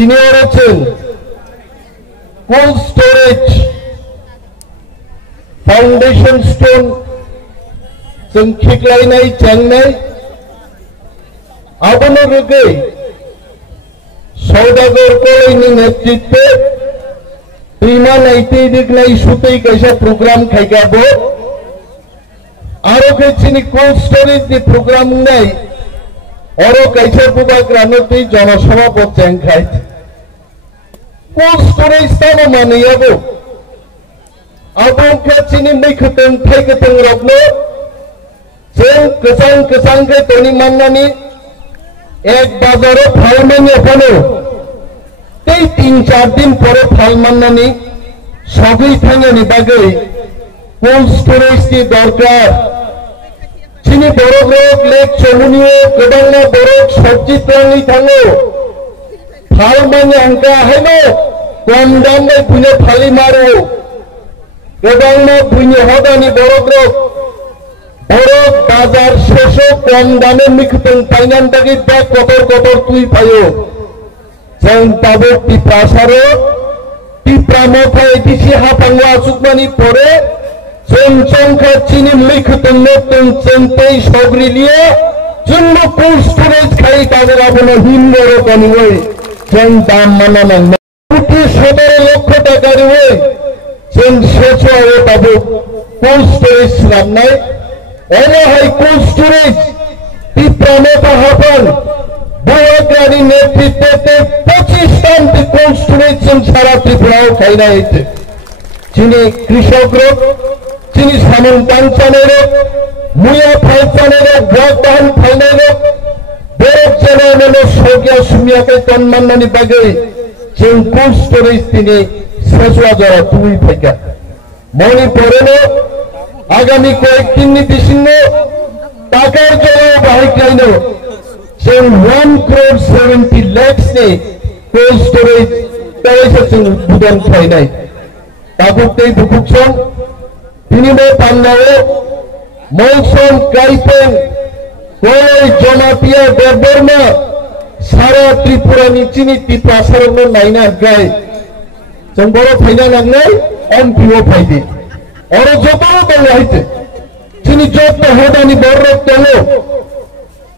তিনি রয়েছেন cold storage foundation stone जों खिखलायनाय चेंनाय आबनोगे सौदागर कलेजनि नेतृत्वे दैमा नायते दिगनाय सुतै कैसा प्रोग्राम खायगाबो आरो कैसिनि कोल्ड स्टोरेज नि प्रोग्राम नाय अरो कैसा बुबाग्रानोति जनसभा बचेंखाय कोल्ड स्टोरेज तानो मानैयाबो आबों चिनी मैखोतों थाइखोतों रबनो जों गोजान गोजान के तोनी माननानी एक बाजारो फालमानी अपनो ते 3-4 दिन परे फालमाननानी सबै थांगोनि बागै कोल्ड स्टोरेज नि दरकार चिनी बरफ लेक चमुनियो गोबांना बरफ सब्जी प्राणी थांगो फालमानी अंका हैनो कम दाम में पुने फाली मारो गोबांना पुने हदानि बरफ बाजार शेषो कम दामे मिखतों फाइनान दागी बैग कतर कतर तुई फायो जों ताबो टिप्रासारो टिप्रामो फाय दिसि हापांवा सुकमानि परे जों चंखा चिनि मिखतों नोतों चंतै सग्रिलियो जोंनो कोल्ड स्टोरेज खाई ताबोराबोनो हिमरो कनिवै जों दाम माना नांना 17 लक्ष टाका रिवै जों शेषो आरो ताबो कोल्ड स्टोरेज लाबनाय ओनो हाय कोल्ड स्टोरेज टिप्रामो हापान बरग्रानि नेतृत्वे 25 टान कोल्ड स्टोरेज जों सारा त्रिपुरायाव खायनाय चिनि कृषक रोग चिनी सामन दानचाने रोग मुया फालचाने रोग ब्लॉक दाहन फालने रोग बेरक जनानो सौग्या सुमिया के तन्माननानि बागै जों कोल्ड स्टोरेज दिनै सेसुआ जरा तुई फायगा मनि परेनो आगामी कयेक दिननि बिसिनो टाकार जरा बाहायख्लायनो जों 1 crore 70 lakhs नि कोल्ड स्टोरेज तायसे जों उद्बोधन खालायनाय दाबुकदै बुकुकसन बिनिमय पान्नाओ मौसम गायपें गय जमातिया देवबर्मा सारा त्रिपुरानि चिनि टिप्रासारावनो नायना गाय जों बर' फायना नांनाय एमपिओ फायदि अरो जतो दङ हायते चिनि जत हदानि बरक दङ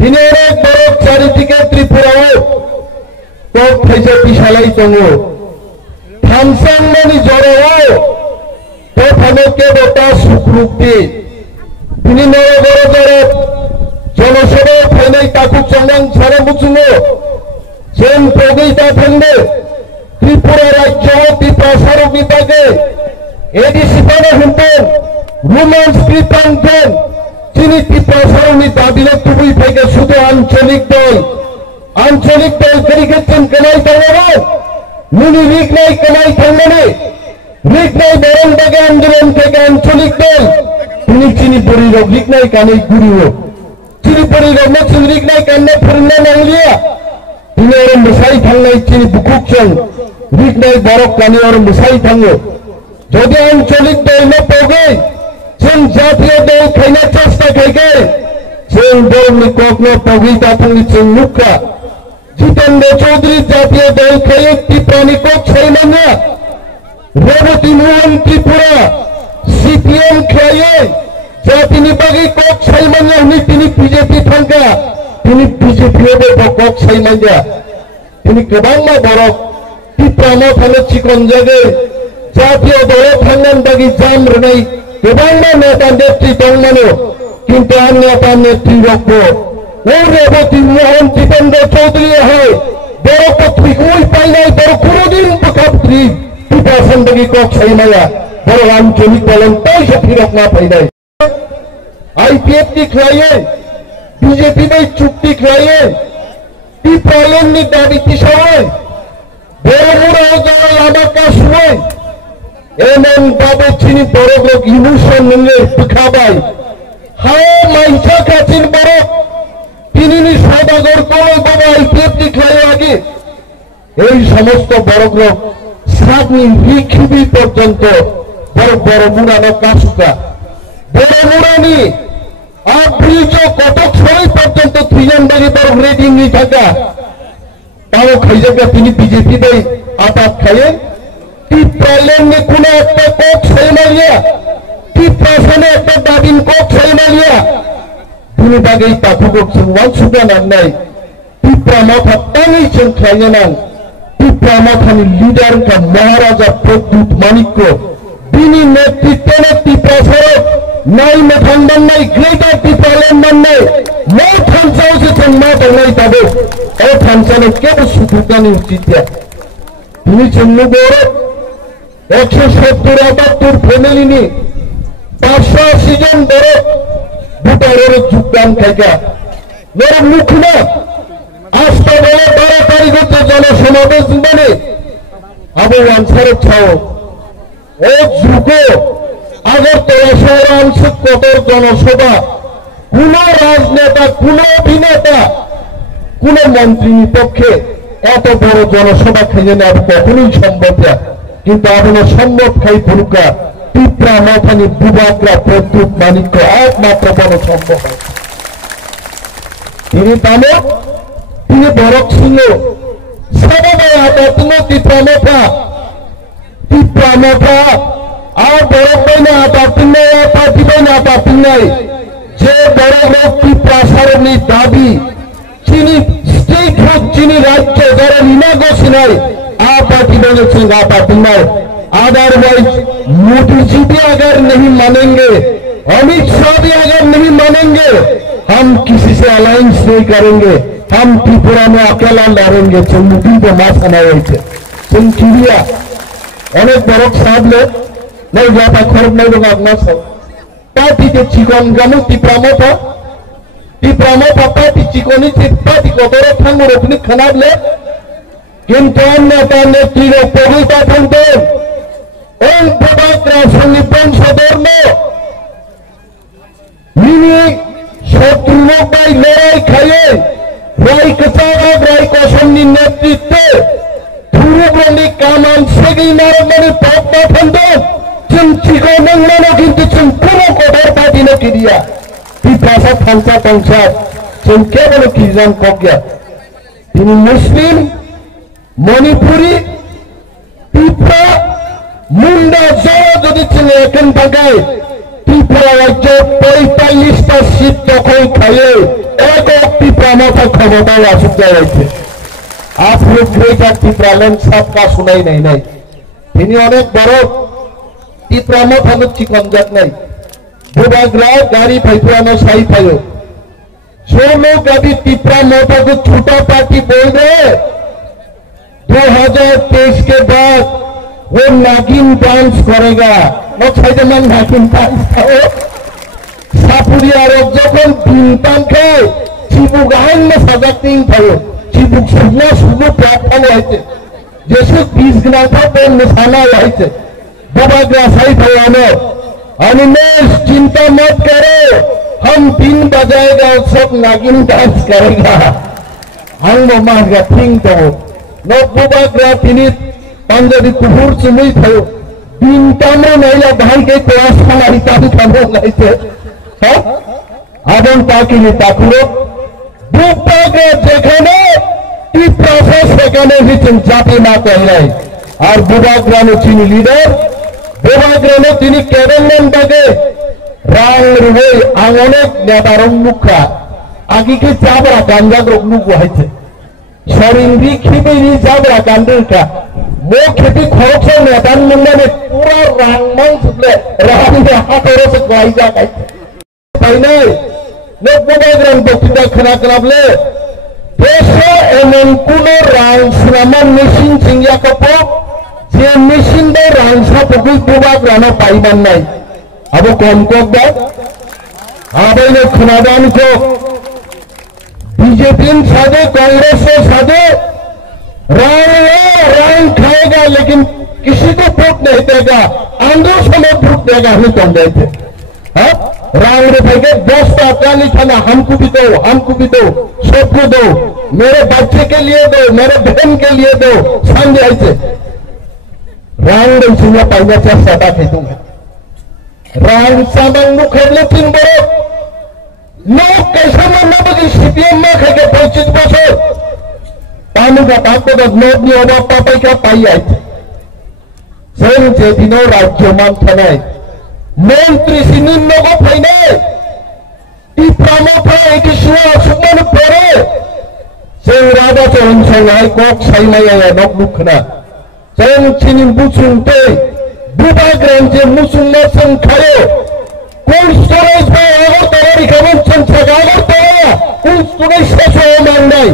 दिनै एक बरक चारिदिके त्रिपुरायाव कक फायजा बिसालाय दङ थामसांनि जरायाव तफानो के बता सुखरुक्ति बिनि नगर जरा जनसभा फायनाय ताकु चंगां सारा मुचुङो जों प्रगै दाफेंनो त्रिपुरा राज्य टिप्रासार विभागे एडिसिपानो हुनपेन रुमेन्स कृपांपेन चिनि टिप्रासारनि दाबिनो तुबै फायगे सुदो आंचलिक दल करिगेचन कनाय थांगोन मुनि रिगनाय कनाय थांनानै रिगनाय बेरं बागे आंदोलन के आंचलिक दल तिनि चिनि बरि रग रिगनाय कानै गुरियो चिनि बरि रग न चिनि रिगनाय कानै फोरोंना नांलिया तिनि आरो मोसाय थांनाय चिनि बुकुकजों रिगनाय बरक कानै आरो मोसाय थाङो যদি আঞ্চলিক দল न पगे जों जातीय दल खायना चेष्टा खायगे जों दलनि कक न पगे दाफंनि जों मुखा जितेन्द्र चौधरी जातीय दल खायो टिप्रानि कक सायमाना रेवती मोहन त्रिपुरा सीपीएम खायो जातिनि बागै कक सायमाना नि तिनि बीजेपी थांगा तिनि बीजेपीआवबो कक सायमाना तिनि गोबांना बरक टिप्रानो थानो चिकन जागे जातीय दल थांनान बागै जाम रनाय गोबांना नेता नेत्री दंमानो किन्तु आं नेता नेत्री रखबो ओ रेवती मोहन जितेन्द्र चौधरी है बरक थुइखुइ पाइनाय बर कुनुदिन बखाबत्रि टिप्रासन बागै कक सायमाया बर आंचलिक दलन पैसा फिरकना पाइनाय आईपीएफ नि खायो बीजेपी नि चुक्ति खायो टिप्रालन नि दाबि तिसावै बेरमुरा जरा लामा कासुवै एमन बाबो चिनि बरक इमोशन नंगे बुखाबाय हाय माइसा काचिन बरक तिनिनि सौदागर कोले बाबा आईपीएफ नि खायो आगे এই সমস্ত বরক সাতনি পৃথিবী পর্যন্ত বড় বড় মুরানো কাসুকা বড় মুরানি আর ব্রিজ কতক সময় পর্যন্ত 3 বড় রেডিং নি থাকা তাও খাইজাকা তিনি বিজেপি দেয় আপাত খাইয়ে টিপ্রালেনে কোনো একটা কোক সাইমালিয়া টিপ্রাসনে একটা দাবিন কোক সাইমালিয়া তিনি বাগেই তাকু করছেন ওয়ান সুগান নাই টিপ্রা মাথা টানি ছেন খাইয়ে নান টিপ্রা মাথানি লিডার কা মহারাজা প্রদ্যুৎ মানিক্য তিনি নেতৃত্বে টিপ্রা সড়ক নাই মেথান্ডান নাই গ্রেটার টিপ্রালেন্ডান নাই মো থানসাও যে মা নাই তাদের ও থানসানে কেবল সুখুকানি উচিত তিনি জন্য বড় 170-72 ফ্যামিলি নিয়ে 580 জন বড় ভোটারের যোগদান থেকে মেরে মুখ না আজকে বলে 12 তারিখে জনসমাবেশ মানে আবু আনসারের ছাও ও যুগে আগরতলা শহরাংশে কত জনসভা কোন রাজনেতা কোন অভিনেতা কোন মন্ত্রীর পক্ষে এত বড় জনসভা খেয়ে নেওয়া কখনোই সম্ভব না কিন্তু আপনার সম্ভব খাই পুরুকা টিপ্রা মাথানি বুবাকরা প্রদ্যুৎ মানিক্য একমাত্র বড় সম্ভব তিনি দামক তিনি বরক ছিল সবাই আপাতত টিপ্রা মাথা আর বরক পাই না আপাতত নাই পার্টি পাই না আপাতত নাই যে বড় লোক টিপ্রা সারণী দাবি চিনি स्टेट हो चीनी राज्य जरा नीना सिनाई आप पार्टी बनेছেন आप पार्टी में अदरवाइज मोदी जी भी अगर नहीं मानेंगे अमित शाह भी अगर नहीं मानेंगे हम किसी से अलायंस नहीं करेंगे हम त्रिपुरा में अकेला लड़ेंगे चंदी को माथा नहीं चिड़िया अनेक बरक साहब ले नहीं जाता खर्च नहीं लोग अपना सब पार्टी के चिकन गामू त्रिपुरा था টিপ্রামো পাপাটি চিকনি চিপাটি কতরে ঠাঙ্গুর আপনি খানাবলে কিন্তু নেতা নেত্রীর পবিতা বলতেন ওই প্রবাকরা সন্নিপন সদর্ম মিনি শত্রুবাই লড়াই খাইয়ে রাই কচারা রাই কসন্নির নেতৃত্বে ধুরুবনি কামান সেগি নারমনি পদ্মা ফন্দন চিন চিকন মানে কিন্তু চিন পুরো কদর পাটি না কিরিয়া টিপ্রাসা থানসা সংসার চিনকে বলে কি জান কগিয়া তিনি মুসলিম মণিপুরি টিপ্রা মুন্ডা যারা যদি চিনে এখন বাগায় ত্রিপুরা রাজ্য 45টা সিট দখল খাইয়ে একক টিপ্রা মাথা ক্ষমতায় আসুক যাইছে आप लोग ग्रेटर टिप्रालैंड सबका सुनाई नहीं তিনি অনেক বড় টিপ্রা মাথা চিকন জাত নাই बुबाग्रा गाड़ी फैसला सही पायो जो लोग अभी टिप्रा मोटा को छोटा पार्टी बोल रहे 2023 के बाद वो नागिन डांस करेगा वो छाइजमान नागिन डांस था वो सापुरी आरोप जब बिंतान के चिबुगान में सजाती था चिबुक सुबह प्लेटफॉर्म आए जैसे 20 घंटा था तो निशाना आए बुबाग्रा सही पाया में अनिमेश चिंता मत करो हम 3 बजाएगा सब नागिन डांस करेगा हम मांगा थिंग तो नोबुबाग्रा तिनी पंजाबी कुहुर चुमुई थयो बिनतामो नाइला भाई के क्लास खानारि ताबी खानो नाइते ह आदम ताकिनि ताकुरो बुबाग्रा जेखाने टी प्रोसेस सेखाने हिचन जाति ना कहलाई और बुबाग्रा नो चिनी लीडर बुबाग्राने তিনি কেডেনলেন বাগে রাং রুবে আঙনে নেতারং মুখা আগিকে চাবরা গাঞ্জা গ্রুপ হইছে শরিংদি খিবেনি চাবরা গান্ডুকা মো খেতি খরচ নেতান মুন্ডানে পুরা রাং মং সুলে রাহানি হাতরে সে গাইজা গাইছে তাই নাই নে বুবাগ্রান বক্তৃতা খানা করাবলে দেশে এমন কোন রাং শ্রমণ মেশিন সিংয়া কপো যে মেশিন দে রাংসা পকুল বুবাগ্রানো পাইবান নাই अब कौन को आबे ने खुनादान को बीजेपी साधे कांग्रेस से साधे रंग खाएगा लेकिन किसी को वोट नहीं देगा आंध्र समय वोट देगा हमें कौन देते रंग रे भाई 10 अकाली थाना हमको भी दो सबको दो मेरे बच्चे के लिए दो मेरे बहन के लिए दो संजय से रंग सिंह पाइना चाह सदा खेतूंगा राम सामंग मुखर्ले तीन बड़े लोग कैसा मानना बगी सीपीएम में खाके 25 बছর तालुका ताकद नोटनी अभाव तपाईँका पाइआइছে जों जेदिनाव राज्य मानथानाय मन्त्री सिनिन्नगो फैनाय टिप्रामथा एटिसुआ सुमन परे जों राजाचरण संहाय कक साइमाया नकनुखना जों चिनिम बुसुंते बुबाग्रानजे मुसुंना संखायो कोल्ड स्टोरेज बा आगरतला रिखाबन संसागा आगरतला कोल्ड स्टोरेज शेषो मांगनाय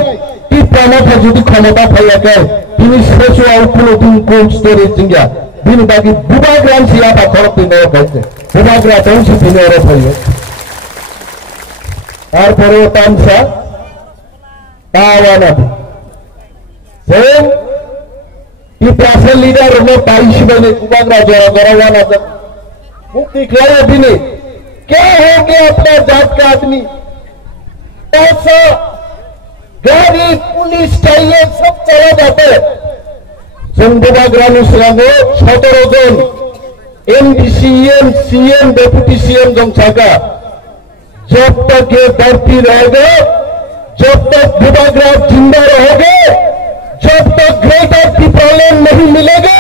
टिप्रामथा जुदि क्षमता फायाखै তিনি शेषोआव कोनोदिन कोल्ड स्टोरेज जोंया बिनि बागै बुबाग्रान सियाबा खरपिनो गाइছে बुबाग्रा दंसि बिनो फैयो तारपरे तामसा तावाना जों टिप्रासर लीडर नो ताइसिबाने बुबाग्रा जरा जरावाना मुक्ति खिलाया बिने क्या हो गया अपना जात का आदमी पैसा गाड़ी पुलिस चाहिए सब चला जाते जों बुबाग्रानि सिगाङाव 17 जन MP CM CM deputy CM जों थाका जब तक ये धरती रहेगा जब तक बुबाग्रा जिंदा रहोगे जब तक ग्रेटर टिप्रालैंड नहीं मिलेगा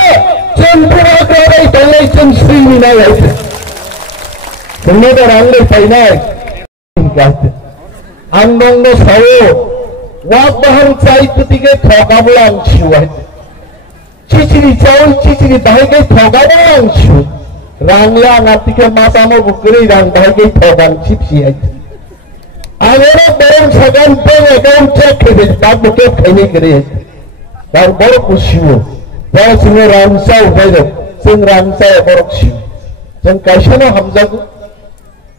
जों बुबाग्रा तले जों श्री नहीं आइছে जोंनो रांले फाइनाय गाइছে आंदंग सावो वाक बाहां चाइतुतिगे थगाबलां छिवाइছে चिचिरि चाउल चिचिरि बाहायगै थगाबलां छिउ रांला आंगातिके मासामो बुकरै रां बाहायगै थगां छिपसियाइছে आगोरा बरं सागान बैंक अकाउंट चेक खेबे बाबु के खैनै करे दार बर कुसियो दा जों रांसा उबायदो जों रांसा बर कुसियो जों काइसनो हामजागो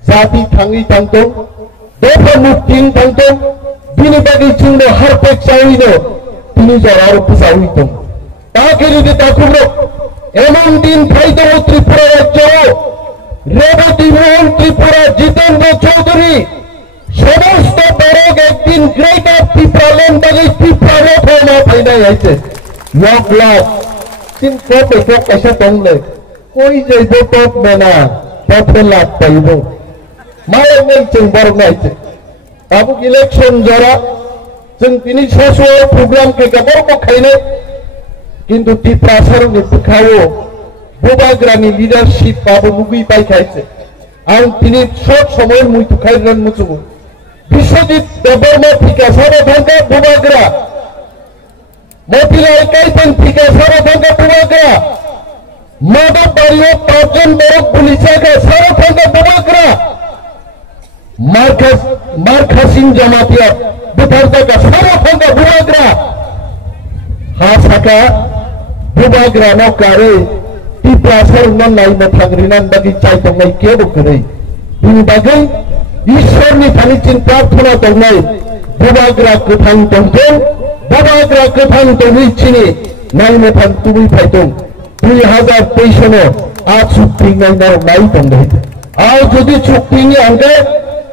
जाति थाङै थांतो दफा मुक्तिं थांतो बिनि बागै जोंनो हारपेक जायैनो तिनि जरार पुजावैतो ताके जुदि ताकुब्रो एमन दिन फाइदो त्रिपुरा राज्य रेवती मोहन त्रिपुरा जितेंद्र चौधरी समस्त बड़ोग एक दिन ग्रेटर टिप्रालैंड बागै टिप्रानो फैना फैनाय आइছে 1 लाख तीन कोटे को कैसे दंले कोई जैबो टॉप मेना 4 लाख पाइबो माय नै जों बरनायছে बाबु इलेक्शन जरा जों तिनि सेसो प्रोग्राम के गबर खाइने किंतु टिप्रासर नि बुखावो बुबाग्रानि लीडरशिप बाबु मुगै पाइखायছে आं तिनि शॉर्ट समय मुइ तुखाइरन मुचुगो विश्वजित देबरमा थिका सारा भांगा बुबाग्रा मोतीलाल काइपन थिका सारा भांगा बुबाग्रा माधव बारियो 5 जन बरक पुलिसका सारा भांगा बुबाग्रा मार्कसिन जमातिया बुथारता का सारा भांगा बुबाग्रा हासाका बुबाग्रा न कारे टिप्रासर न नाइनो थांग्रिनान बागै चाइतंनाय केबो करे बिनि बागै ईश्वरनि फानिसिन प्रार्थना दंनाय बुबाग्रा गोथां दंजों बुबाग्रा गोथां दंनिचिनि नाइनो थां तुबै फाइदों 2023 नो आज सुप्रिंनाय नाय दंदों आज जुदि सुप्रिंनि आंगे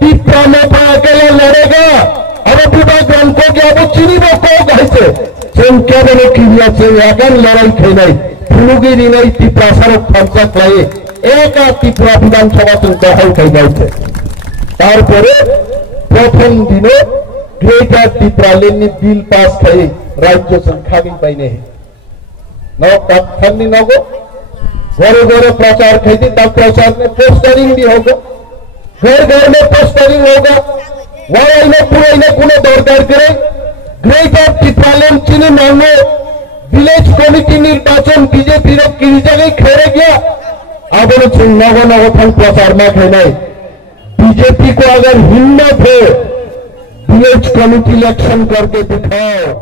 टिप्रामथा अकेले लड़ेगा और बुबाग्रा को क्या वो चिनिबो को गाइছে जों केवल किरिया से आगान लड़ाई खैनाय फुलुगिरि नै टिप्रासर पंचायत लाये एका टिप्रा विधानसभा जों दखल खाइबायছে तारपरे प्रथम दिने ग्रेटर टिप्रालैंड बिल पास खाई राज्य जों खागै बायने न तखनि नगो घरे घरे प्रचार खाइते तब प्रचार में पोस्टरिंग भी होगा घर घर में पोस्टरिंग होगा वहां इन्हें पूरा इन्हें कुने दरकार करे ग्रेटर टिप्रालैंड चिनी मांगो विलेज कमिटी निर्वाचन बीजेपी रे किरी जगह खेरे गया अब नगो नगो थां प्रचार में खेनाय बीजेपी को अगर हिम्मत है विलेज कमिटी इलेक्शन करके दिखाओ।